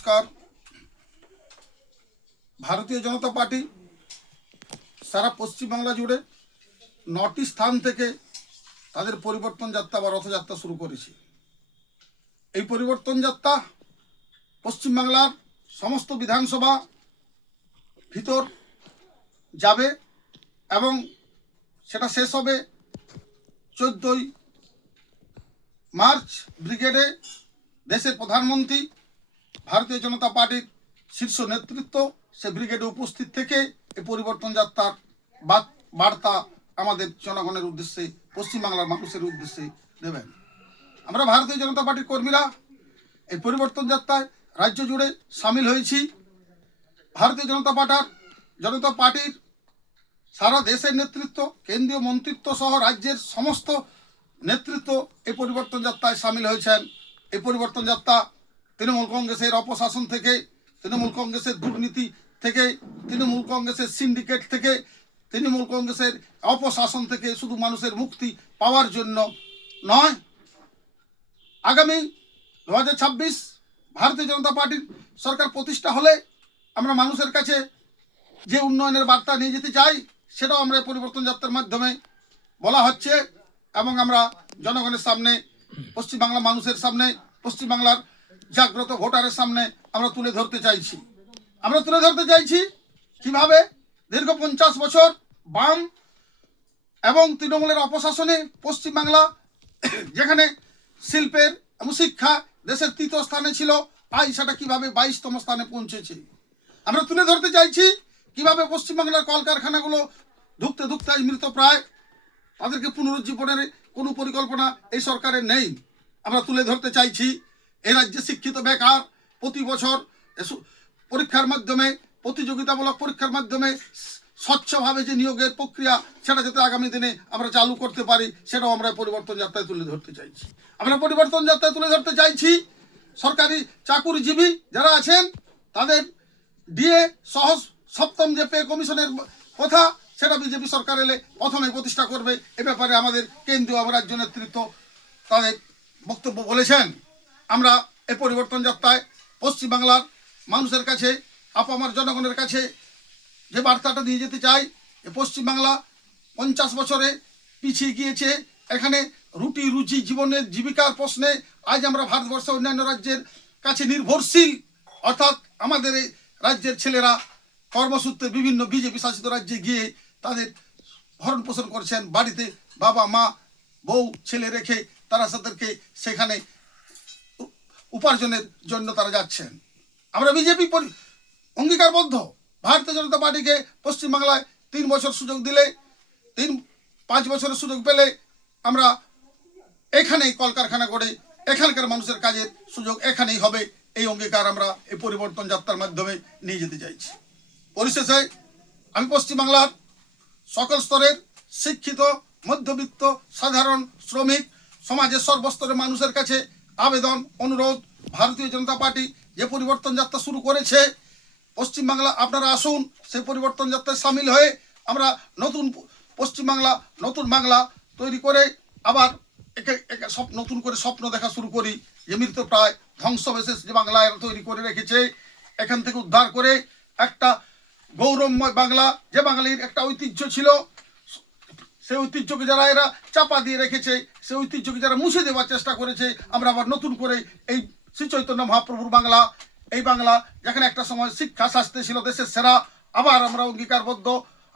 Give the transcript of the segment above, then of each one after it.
নমস্কার। ভারতীয় জনতা পার্টি সারা পশ্চিমবাংলা জুড়ে 9টি স্থান থেকে তাদের পরিবর্তন যাত্রা বা রথযাত্রা শুরু করেছে। এই পরিবর্তন যাত্রা পশ্চিমবাংলার সমস্ত বিধানসভা ভিতর যাবে এবং সেটা শেষ হবে 14ই মার্চ। ব্রিগেডে দেশের প্রধানমন্ত্রী, ভারতীয় জনতা পার্টির শীর্ষ নেতৃত্ব সে ব্রিগেডে উপস্থিত থেকে এই পরিবর্তন যাত্রার বার্তা আমাদের জনগণের উদ্দেশ্যে, পশ্চিমবাংলার মানুষের উদ্দেশ্যে দেবেন। আমরা ভারতীয় জনতা পার্টির কর্মীরা এই পরিবর্তন যাত্রায় রাজ্য জুড়ে সামিল হয়েছি। ভারতীয় জনতা পার্টির সারা দেশের নেতৃত্ব, কেন্দ্রীয় মন্ত্রিত্ব সহ রাজ্যের সমস্ত নেতৃত্ব এই পরিবর্তন যাত্রায় সামিল হয়েছেন। এই পরিবর্তন যাত্রা তৃণমূল কংগ্রেসের অপশাসন থেকে, তৃণমূল কংগ্রেসের দুর্নীতি থেকে, তৃণমূল কংগ্রেসের সিন্ডিকেট থেকে, তৃণমূল কংগ্রেসের অপশাসন থেকে শুধু মানুষের মুক্তি পাওয়ার জন্য নয়। আগামী 2026 ভারতীয় জনতা পার্টির সরকার প্রতিষ্ঠা হলে আমরা মানুষের কাছে যে উন্নয়নের বার্তা নিয়ে যেতে চাই সেটাও আমরা পরিবর্তন যাত্রার মাধ্যমে বলা হচ্ছে এবং আমরা জনগণের সামনে, পশ্চিমবাংলার মানুষের সামনে, পশ্চিমবাংলার জাগ্রত ভোটারের সামনে আমরা তুলে ধরতে চাইছি কিভাবে দীর্ঘ 50 বছর বাম এবং তৃণমূলের অপশাসনে পশ্চিমবাংলা যেখানে শিল্পের এবং শিক্ষা দেশের 3য় স্থানে ছিল, আজ সেটা কিভাবে 22তম স্থানে পৌঁছেছে। আমরা তুলে ধরতে চাইছি কিভাবে পশ্চিমবাংলার কলকারখানাগুলো ধুকতে ধুকতে মৃত প্রায়, তাদেরকে পুনরুজ্জীবনের কোনো পরিকল্পনা এই সরকারের নেই। আমরা তুলে ধরতে চাইছি এই রাজ্যে শিক্ষিত বেকার প্রতি বছর পরীক্ষার মাধ্যমে, প্রতিযোগিতামূলক পরীক্ষার মাধ্যমে স্বচ্ছভাবে যে নিয়োগের প্রক্রিয়া সেটা যাতে আগামী দিনে আমরা চালু করতে পারি সেটাও আমরা পরিবর্তন যাত্রায় তুলে ধরতে চাইছি। আমরা পরিবর্তন যাত্রায় তুলে ধরতে চাইছি সরকারি চাকুরিজীবী যারা আছেন তাদের ডিএ সহ 7ম যে পে কমিশনের কথা সেটা বিজেপি সরকার এলে প্রথমে প্রতিষ্ঠা করবে। এ ব্যাপারে আমাদের কেন্দ্রীয় এবং রাজ্য নেতৃত্ব তাদের বক্তব্য বলেছেন। আমরা এই পরিবর্তন যাত্রায় পশ্চিমবাংলার মানুষের কাছে, আপামার জনগণের কাছে যে বার্তাটা দিয়ে যেতে চাই, পশ্চিমবাংলা 50 বছরে পিছিয়ে গিয়েছে। এখানে রুটি রুচি জীবনের জীবিকার প্রশ্নে আজ আমরা ভারতবর্ষের অন্যান্য রাজ্যের কাছে নির্ভরশীল। অর্থাৎ আমাদের এই রাজ্যের ছেলেরা কর্মসূত্রে বিভিন্ন বিজেপি শাসিত রাজ্যে গিয়ে তাদের ভরণ পোষণ করছেন, বাড়িতে বাবা মা বউ ছেলে রেখে তারা তাদেরকে সেখানে উপার্জনের জন্য তারা যাচ্ছেন। আমরা বিজেপি অঙ্গীকারবদ্ধ, ভারতীয় জনতা পার্টিকে পশ্চিমবাংলায় 3 বছর সুযোগ দিলে, 5 বছরের সুযোগ পেলে আমরা এখানেই কলকারখানা করে এখানকার মানুষের কাজের সুযোগ এখানেই হবে। এই অঙ্গীকার আমরা এই পরিবর্তন যাত্রার মাধ্যমে নিয়ে যেতে চাইছি। পরিশেষে আমি পশ্চিমবাংলার সকল স্তরের শিক্ষিত, মধ্যবিত্ত, সাধারণ, শ্রমিক, সমাজের সর্বস্তরের মানুষের কাছে আবেদন, অনুরোধ, ভারতীয় জনতা পার্টি যে পরিবর্তন যাত্রা শুরু করেছে পশ্চিমবাংলা, আপনারা আসুন সেই পরিবর্তন যাত্রায় সামিল হয়ে আমরা নতুন পশ্চিমবাংলা, নতুন বাংলা তৈরি করে আবার নতুন করে স্বপ্ন দেখা শুরু করি। যে মৃত প্রায় ধ্বংসবিশেষ যে বাংলা এরা তৈরি করে রেখেছে, এখান থেকে উদ্ধার করে একটা গৌরবময় বাংলা, যে বাঙালির একটা ঐতিহ্য ছিল, সেই ঐতিহ্যকে যারা এরা চাপা দিয়ে রেখেছে, সেই ঐতিহ্যকে যারা মুছে দেওয়ার চেষ্টা করেছে, আমরা আবার নতুন করে এই শ্রী চৈতন্য মহাপ্রভুর বাংলা, এই বাংলা যেখানে একটা সময় শিক্ষা শাস্ত্রে ছিল দেশের সেরা, আবার আমরা অঙ্গীকারবদ্ধ,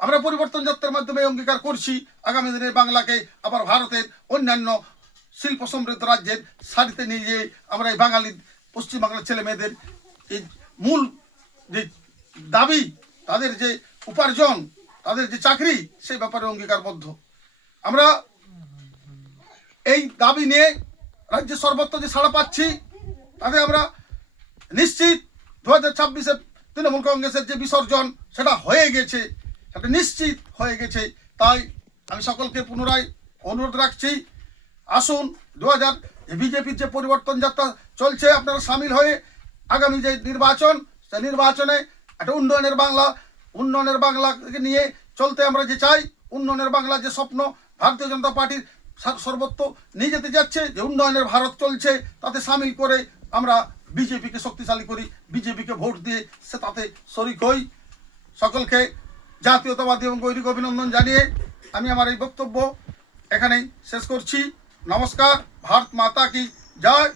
আমরা পরিবর্তন যাত্রার মাধ্যমে অঙ্গীকার করছি আগামী দিনের বাংলাকে আবার ভারতের অন্যান্য শিল্প সমৃদ্ধ রাজ্যের সারিতে নিয়ে যেয়ে আমরা এই বাঙালি পশ্চিমবাংলার ছেলে মেয়েদের এই মূল যে দাবি, তাদের যে উপার্জন, তাদের যে চাকরি, সেই ব্যাপারে অঙ্গীকারবদ্ধ। আমরা এই দাবি নিয়ে রাজ্যের সর্বত্র যে সাড়া পাচ্ছি তাতে আমরা নিশ্চিত 2026-এ তৃণমূল কংগ্রেসের যে বিসর্জন সেটা হয়ে গেছে, সেটা নিশ্চিত হয়ে গেছে। তাই আমি সকলকে পুনরায় অনুরোধ রাখছি, আসুন বিজেপির যে পরিবর্তন যাত্রা চলছে আপনারা সামিল হয়ে আগামী যে নির্বাচন, সেই নির্বাচনে একটা উন্নয়নের বাংলাকে নিয়ে চলতে আমরা যে চাই, উন্নয়নের বাংলার যে স্বপ্ন ভারতীয় জনতা পার্টির সর্বত্র নিয়ে যেতে যাচ্ছে, যে উন্নয়নের ভারত চলছে, তাতে সামিল করে আমরা বিজেপিকে শক্তিশালী করি, বিজেপিকে ভোট দিয়ে সে তাতে শরিক হই। সকলকে জাতীয়তাবাদী এবং গৈরিক অভিনন্দন জানিয়ে আমি আমার এই বক্তব্য এখানেই শেষ করছি। নমস্কার। ভারত মাতা কি জয়।